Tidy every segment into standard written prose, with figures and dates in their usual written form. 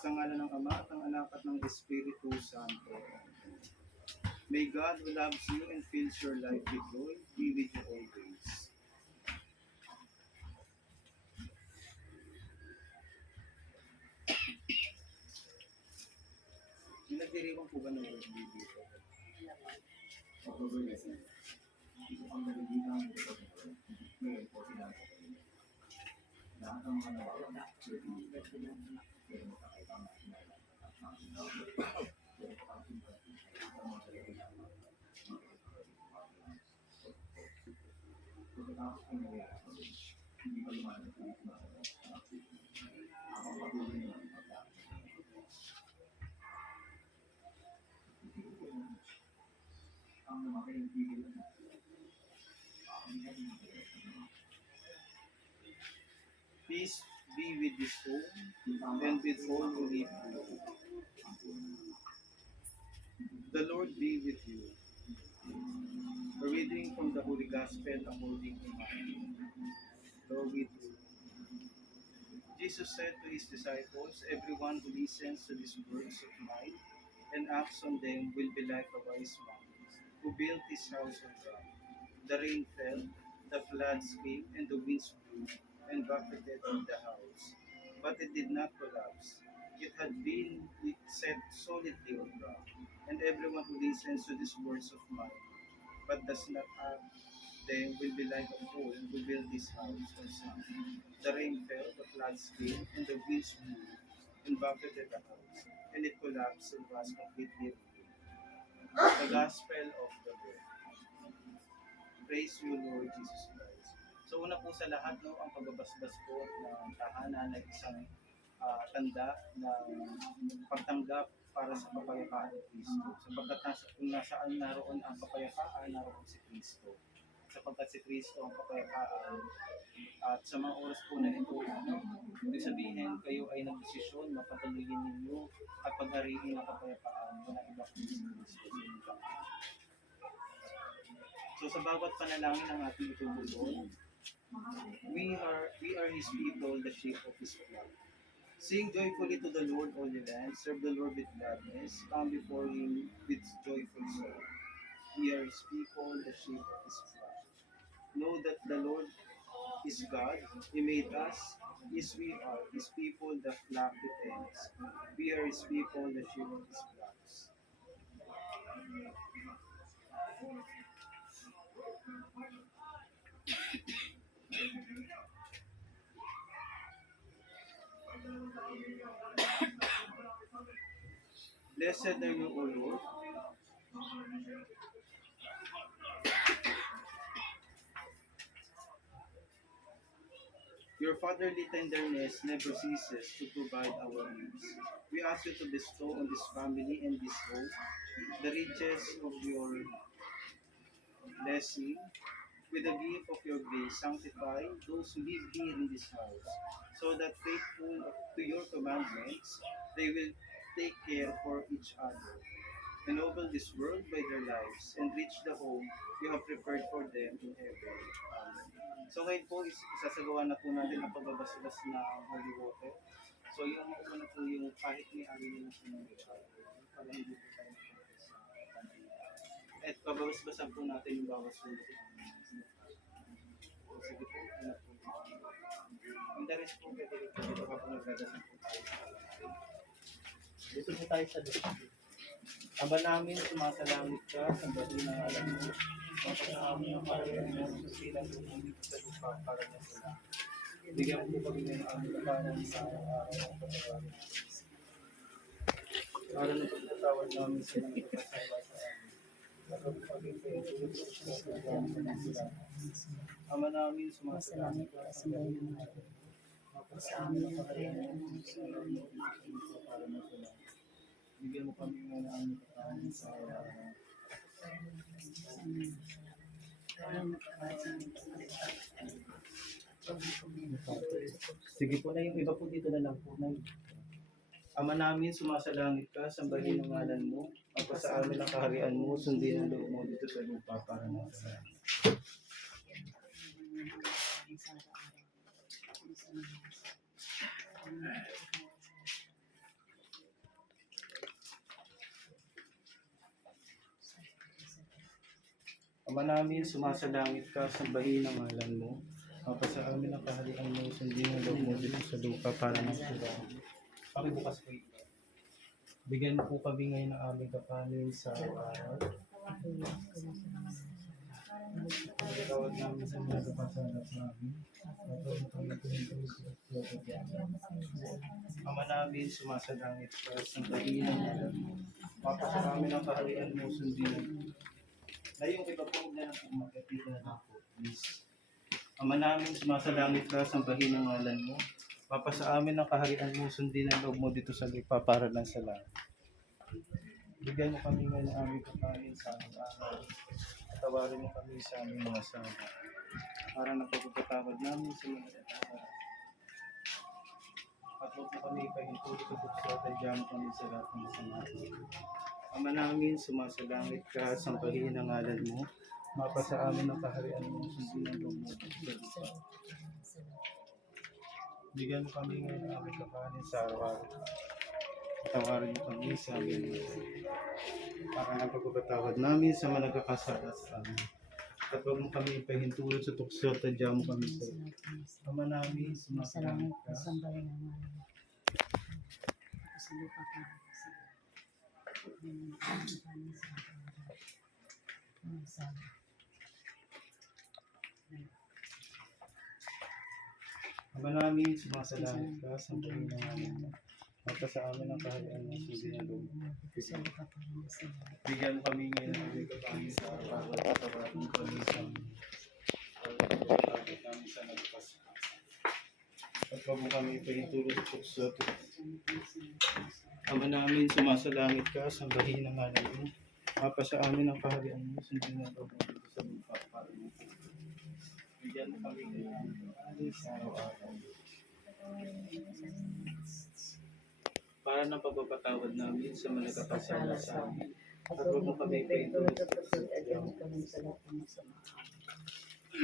Sa ngalan ng Ama at ng Anak at ng Espiritu Santo. May God who loves you and fills your life with joy be with you always. Nagdiriwang po ba ng word dito? Peace be with this home and with all who live here. The Lord be with you. A reading from the Holy Gospel according to Matthew. Lord with you. Jesus said to his disciples, "Everyone who listens to these words of mine and acts on them will be like a wise man who built his house on rock. The rain fell, the floods came, and the winds blew and buffeted the house. But it did not collapse. It had been set solidly on rock. And everyone who listens to these words of mine, but does not act them, will be like a fool who built his house on sand. The rain fell, the floods came, and the winds blew and buffeted the house, and it collapsed and was completely ruined." The Gospel of the Lord. Praise you, Lord Jesus Christ. So una po sa lahat, no, ang pagbabasbas po ng tahanan ay isang tanda ng pagtanggap para sa kapayapaan ni Kristo. Sapagkat kung nasaan naroon ang kapayapaan, naroon si Kristo. Sapagkat si Kristo ang kapayapaan. At sa mga oras po na ito, ibig sabihin kayo ay nagdesisyon na patuloyin ninyo at paghariin ang kapayapaan na iba po si Kristo. So sa bawat panalangin ng ating itutuloy, we are His people, the sheep of His flock. Sing joyfully to the Lord, all ye lands. Serve the Lord with gladness. Come before Him with joyful soul. We are His people, the sheep of His flock. Know that the Lord is God. He made us. Yes, we are His people, the flock He tends. We are His people, the sheep of His flocks. Blessed are you, O Lord. Your fatherly tenderness never ceases to provide our needs. We ask you to bestow on this family and this home the riches of your blessing. With the gift of your grace, sanctify those who live here in this house, so that faithful to your commandments, they will take care for each other. Ennoble this world by their lives, and reach the home you have prepared for them in heaven. Amen. So ngayon po, isasagawa na po natin ang pagbabasbas na holy water. So yung una po yung kahit may ari na sinunod para hindi po tayo mapunta sa kanila. At pagbabasbasan po natin yung bawas po natin. Sige po, una po. Ang daris po, pwede rin po dito kapag nagdadasan po tayo. Dito po tayo sa dito. Aba namin, sumasalangit ka, sa bati ng alam mo. Kapag na amin ang parang mo, sa sila po nandito sa lupa para na sila. Bigyan po kami ng aming labanan sa araw-araw ng pagkawalan. Para na pagkatawad namin sa mga kasawa sa amin. Ama namin, sumasalangit ka, sa bati ng alam mo. Sa amin ang pakalayan mo, sa amin ang para na sila. Bigyan mo kami ng aming katawan sa araw-araw. Sige po na yung iba po dito na lang po na. Ama namin, sumasalangit ka, sambahin ang ngalan mo, magpasa amin ang kaharian mo, sundin ang loob mo dito sa lupa para na sa Ama namin, sumasalangit ka, sambahin ang ngalan mo. Mapasa amin ang kaharian mo, sundin ang loob mo dito sa lupa para ng sila. Pakibukas po ito. Bigyan mo po kami ngayon ng aming kakanin sa araw. Tawad namin sa mga kapasalat namin. Ama namin, sumasalangit ka, sambahin ang ngalan mo. Mapasa amin ang kaharian mo, sundin ang loob. Na yung iba po na umakyat dito na lang po, please. Ama namin, sumasalangit ka, sambahin ang ngalan mo. Mapasa amin ang kaharian mo, sundin ang loob mo dito sa lupa para lang sa langit. Bigyan mo kami ngayon ng aming kakanin sa aming araw. Tawarin mo kami sa aming mga sala. Para napagpapatawad namin sa mga kasalanan. At huwag mo kami ipahintulot sa bukso at adyan mo kami sa lahat ng masama. Ama namin, sumasalangit ka, sambahin ang ngalan mo. Mapasa amin ang kaharian mo, sundin ang loob mo dito sa lupa. Bigyan mo kami ngayon ng aming kakanin sa araw-araw. Tawarin mo kami sa aming mga sala. Para napagpapatawad namin sa mga nagkakasala sa amin. At huwag mo kami ipahintulot sa tukso at adyan mo kami sa Ama namin, sumasalangit ka. Ama namin, sumasalangit ka, sambahin ang ngalan mo. Mapasa amin ang kaharian mo, sundin ang loob mo. Bigyan mo kami ngayon ng aming kakanin sa araw-araw at patawarin mo kami sa amin. Pagkakabot namin sa nagpasa. At huwag mo kami ipahintulot sa tukso at Ama namin, sumasalangit ka, sambahin ang ngalan mo. Mapasa amin ang kaharian mo, sundin ang loob mo dito sa lupa para mo. Bigyan mo kami ngayon ng aming kakanin sa araw-araw. Para ng pagpapatawad namin sa mga nagkakasala sa amin. At huwag mo kami ipahintulot sa tukso at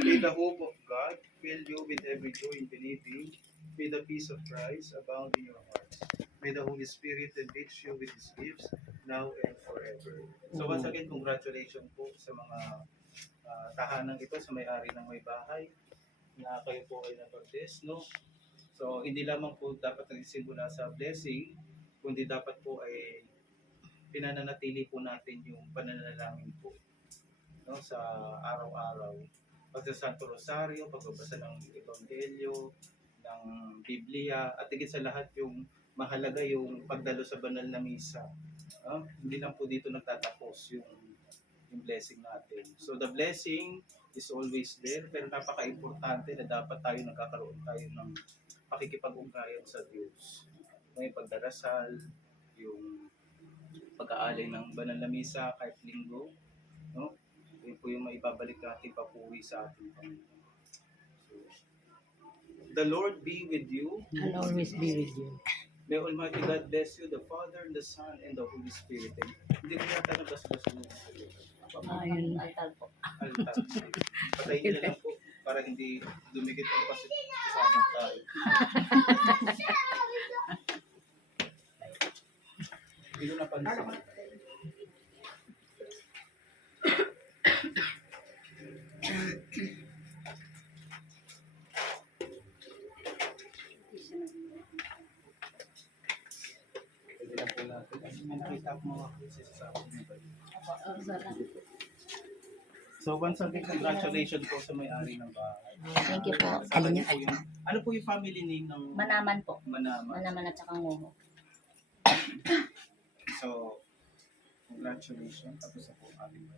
May the hope of God fill you with every joy in believing. May the peace of Christ abound in your hearts. May the Holy Spirit enrich you with His gifts now and forever. So once again, congratulations po sa mga tahanang ito, sa may-ari ng may bahay, na kayo po ay nag-bless, no? So hindi lamang po dapat nagsimula sa blessing, kundi dapat po ay pinananatili po natin yung pananalangin po, no, sa araw-araw. Pagsasanto Rosario, pagbabasa ng Ebanghelyo, ng Biblia, at higit sa lahat yung mahalaga yung pagdalo sa banal na misa. Hindi lang po dito nagtatapos yung blessing natin. So the blessing is always there, pero napaka-importante na dapat tayo nagkakaroon tayo ng pakikipag-ugnayan sa Diyos. May pagdarasal, yung pag-aalay ng banal na misa kahit linggo, no? Yun po yung maibabalik natin papuri sa ating Panginoon. So, the Lord be with you. And always be with you. May Almighty God bless you, the Father, the Son, and the Holy Spirit. And hindi ko yata nabas-bas mo. Ayun, altar po. Altar. Patayin nyo na lang po para hindi dumikit ang pasit sa ating tayo. Hindi ko napansin. Pwede lang po natin. Kasi may nakita ko mga princess sa akin. So once again, congratulations po sa may-ari ng bahay. Thank you po. Sa kanya po yung, ano po yung family name ng Manaman po. Manaman? Manaman at saka Ngoho. So, congratulations. Tapos na po ang ating